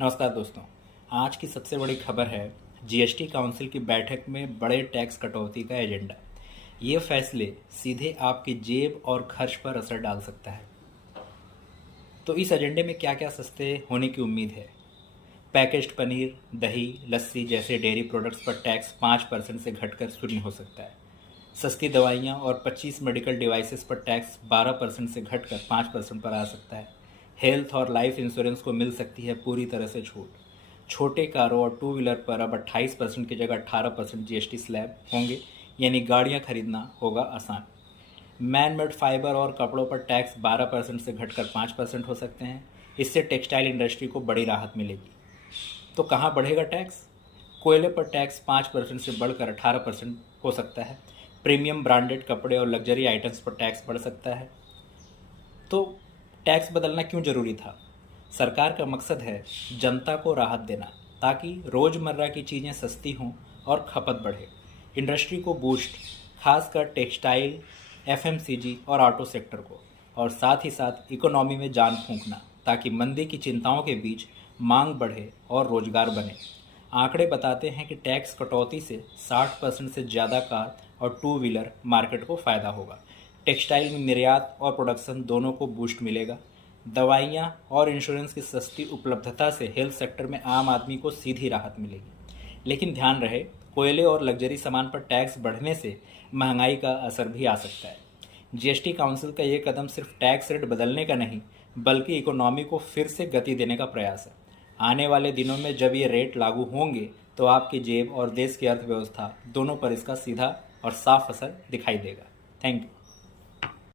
नमस्कार दोस्तों। आज की सबसे बड़ी खबर है जीएसटी काउंसिल की बैठक में बड़े टैक्स कटौती का एजेंडा। ये फैसले सीधे आपकी जेब और खर्च पर असर डाल सकता है। तो इस एजेंडे में क्या क्या सस्ते होने की उम्मीद है? पैकेज्ड पनीर, दही, लस्सी जैसे डेयरी प्रोडक्ट्स पर टैक्स 5% से घटकर 0 हो सकता है। सस्ती दवाइयाँ और 25 मेडिकल डिवाइसेस पर टैक्स 12% से घटकर 5% पर आ सकता है। हेल्थ और लाइफ इंश्योरेंस को मिल सकती है पूरी तरह से छूट। छोटे कारों और टू व्हीलर पर अब 28% की जगह 18% जीएसटी स्लैब होंगे, यानी गाड़ियाँ खरीदना होगा आसान। मैन मेड फाइबर और कपड़ों पर टैक्स 12% से घटकर 5% हो सकते हैं। इससे टेक्सटाइल इंडस्ट्री को बड़ी राहत मिलेगी। तो कहाँ बढ़ेगा टैक्स? कोयले पर टैक्स 5% से बढ़कर 18% हो सकता है। प्रीमियम ब्रांडेड कपड़े और लग्जरी आइटम्स पर टैक्स बढ़ सकता है। तो टैक्स बदलना क्यों ज़रूरी था? सरकार का मकसद है जनता को राहत देना, ताकि रोज़मर्रा की चीज़ें सस्ती हों और खपत बढ़े। इंडस्ट्री को बूस्ट, खासकर टेक्सटाइल, एफएमसीजी और ऑटो सेक्टर को, और साथ ही साथ इकोनॉमी में जान फूंकना, ताकि मंदी की चिंताओं के बीच मांग बढ़े और रोजगार बने। आंकड़े बताते हैं कि टैक्स कटौती से 60% से ज़्यादा कार और टू व्हीलर मार्केट को फ़ायदा होगा। टेक्सटाइल में निर्यात और प्रोडक्शन दोनों को बूस्ट मिलेगा। दवाइयाँ और इंश्योरेंस की सस्ती उपलब्धता से हेल्थ सेक्टर में आम आदमी को सीधी राहत मिलेगी। लेकिन ध्यान रहे, कोयले और लग्जरी सामान पर टैक्स बढ़ने से महंगाई का असर भी आ सकता है। जीएसटी काउंसिल का ये कदम सिर्फ टैक्स रेट बदलने का नहीं, बल्कि इकोनॉमी को फिर से गति देने का प्रयास है। आने वाले दिनों में जब ये रेट लागू होंगे, तो आपकी जेब और देश की अर्थव्यवस्था दोनों पर इसका सीधा और साफ असर दिखाई देगा। Thank you.